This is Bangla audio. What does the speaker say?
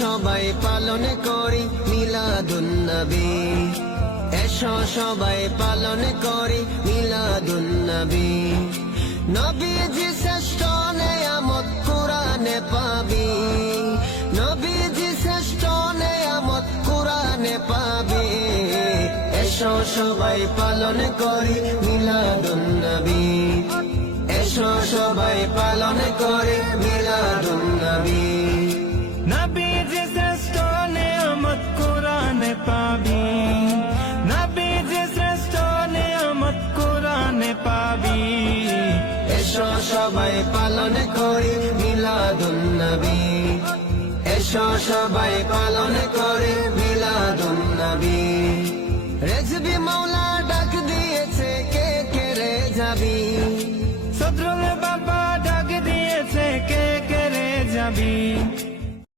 সবাই পালন করি মিলাদুন নবী, এসো সবাই পালন করি মিলাদুন নবী। নবীজি শ্রেষ্ঠ নেয়ামত কুরআনে পাবি, নবীজি শ্রেষ্ঠ নেয়ামত কুরআনে পাবি। এসো সবাই পালন করি মিলাদুন নবী, এসো সবাই পালন করি মিলাদুন নবী। নবীজি শ্রেষ্ঠ নেয়ামত কুরআনে পাবি, নবীজি শ্রেষ্ঠ নেয়ামত কুরআনে পাবি। এসো সবাই পালন করি মিলাদুন নবী, এসো সবাই পালন করি মিলাদুন নবী। রেজবি মাওলা ডাক দিয়েছে কে কে রে যাবি, সদরুল বাবা ডাক দিয়েছে কে কে রে যাবি।